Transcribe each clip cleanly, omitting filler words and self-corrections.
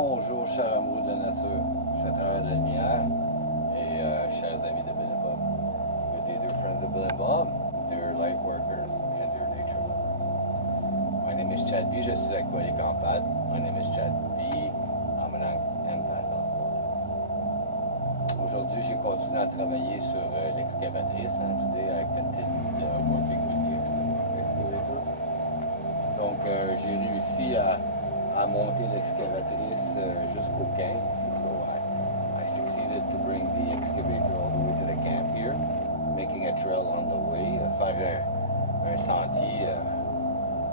Bonjour, chers amoureux de la nature. Je suis à travers de la lumière et chers amis de Bill and Bob. Good day, dear friends of Bill and Bob, dear light workers, and dear nature lovers. My name is Chad B. Je suis alcoolique en pâte. My name is Chad B. I'm an empath alcoholic. Aujourd'hui, j'ai continué à travailler sur l'excavatrice. Today, I continued working with the excavator. Donc, j'ai réussi à monter l'excavatrice jusqu'au 15. So I succeeded to bring the excavator all the way to the camp here, making a trail on the way, faire un sentier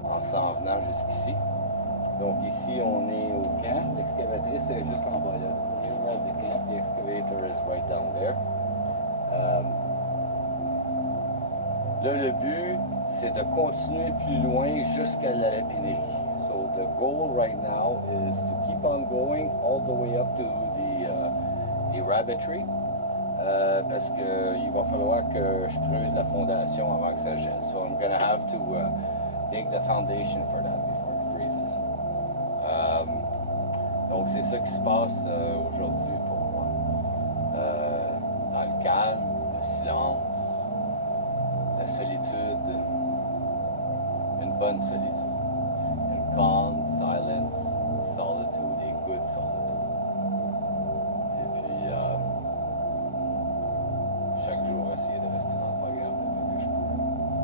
en s'en venant jusqu'ici. Donc ici, on est au camp. L'excavatrice est juste en bas là. So here we're at the camp. The excavator is right down there. Là, le but, c'est de continuer plus loin jusqu'à la rapinerie. So the goal right now is to keep on going all the way up to the rabbitry. Parce qu'il va falloir que je creuse la fondation avant que ça gèle. So I'm going to have to dig the foundation for that before it freezes. Donc c'est ça qui se passe aujourd'hui pour moi. Dans le calme, le silence, la solitude, une bonne solitude. Une calm, silence, solitude et good solitude. Et puis, chaque jour, essayer de rester dans le programme le mieux que je peux.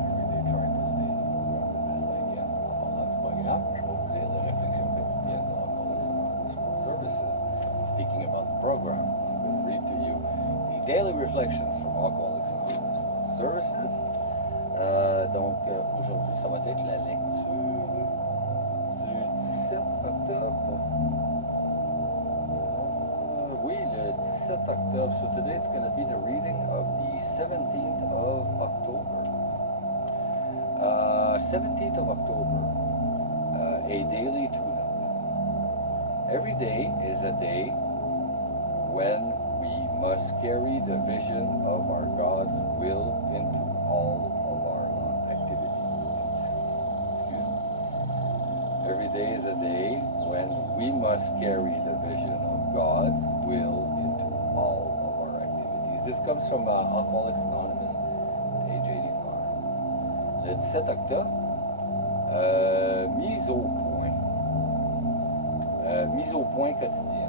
Every day trying to stay in the program the best I can. En parlant du programme, je vais vous lire la Réflexions Quotidiennes de Alcooliques Anonymes Services. Speaking about the program, I'm going to read to you the daily reflections from Alcooliques Anonymes Services. Donc, aujourd'hui, ça va être la lecture du 17 octobre. Oui, le 17 octobre. So today it's going to be the reading of the 17th of October. 17th of October, a daily tune-up. Every day is a day when we must carry the vision of our God's will into all of our activities. Excuse me. Every day is a day when we must carry the vision of God's will into all of our activities. This comes from Alcoolics Anonymous, page 85. Le 17 octobre, mise au point quotidienne.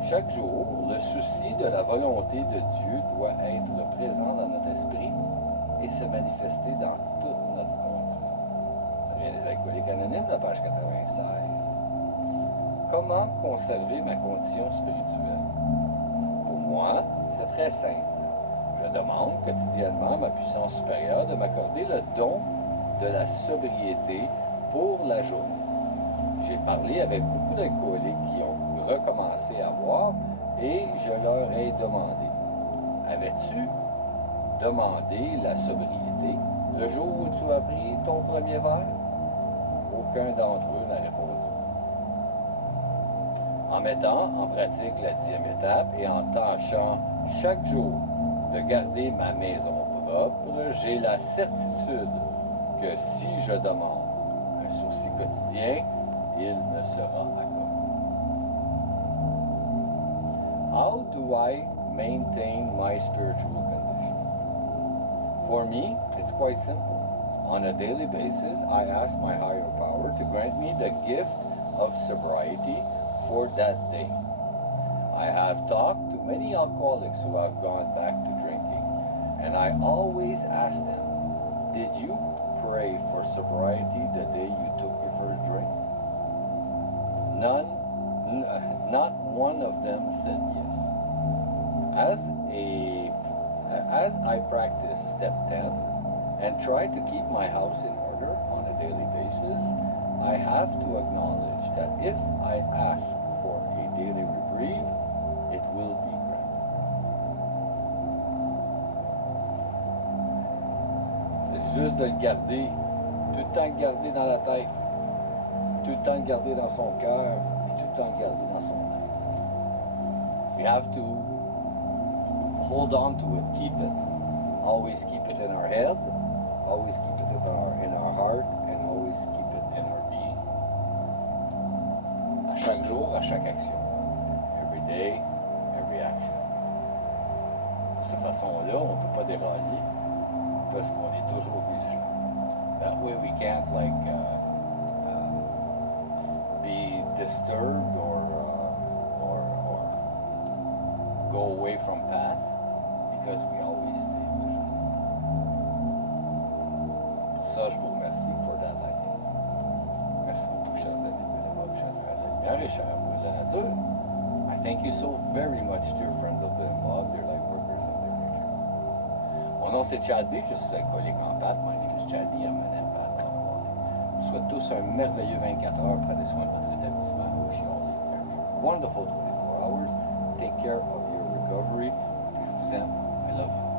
Chaque jour, le souci de la volonté de Dieu doit être présent dans notre esprit et se manifester dans toute notre conduite. Ça vient des Alcooliques Anonymes, la page 96. Comment conserver ma condition spirituelle? Pour moi, c'est très simple. Je demande quotidiennement à ma puissance supérieure de m'accorder le don de la sobriété pour la journée. J'ai parlé avec beaucoup d'alcooliques qui ont recommencé à boire et je leur ai demandé, avais-tu demandé la sobriété le jour où tu as pris ton premier verre? Aucun d'entre eux n'a répondu. En mettant en pratique la 10e étape et en tâchant chaque jour de garder ma maison propre, j'ai la certitude que si je demande un souci quotidien, il me sera accordé. How do I maintain my spiritual condition? For me, it's quite simple. On a daily basis, I ask my higher power to grant me the gift of sobriety for that day. I have talked to many alcoholics who have gone back to drinking, and I always ask them, did you pray for sobriety the day you took your first drink? Not one of them said yes. As I practice step 10 and try to keep my house in order on a daily basis, I have to acknowledge that if I ask for a daily reprieve, it will be granted. C'est juste de le garder, tout le temps le garder dans la tête, tout le temps le garder dans son cœur, et tout le temps le garder dans son être. We have to hold on to it, keep it. Always keep it in our head, always keep it in our heart, and always keep it in our being. chaque jour, à chaque action. Every day, every action. De cette façon-là, on ne peut pas dérailler parce qu'on est toujours vigilant. That way we can't be disturbed or go away from path because we always stay vigilant. Pour ça, je vous remercie for that, I think. Merci beaucoup, chers amis de Bénémoble, chers frères de la lumière et chers amoureux de la nature. I thank you so very much, dear friends of Bénémoble, dear light workers and their nature. Mon nom c'est Chad B, je suis alcoolique en pâte. My name is Chad B, I'm an empath alcoholic. Je vous souhaite tous un merveilleux 24 heures. Prenez soin de votre rétablissement. I wish you all a very wonderful 24 hours. Take care of your recovery. Puis je vous aime. I love you.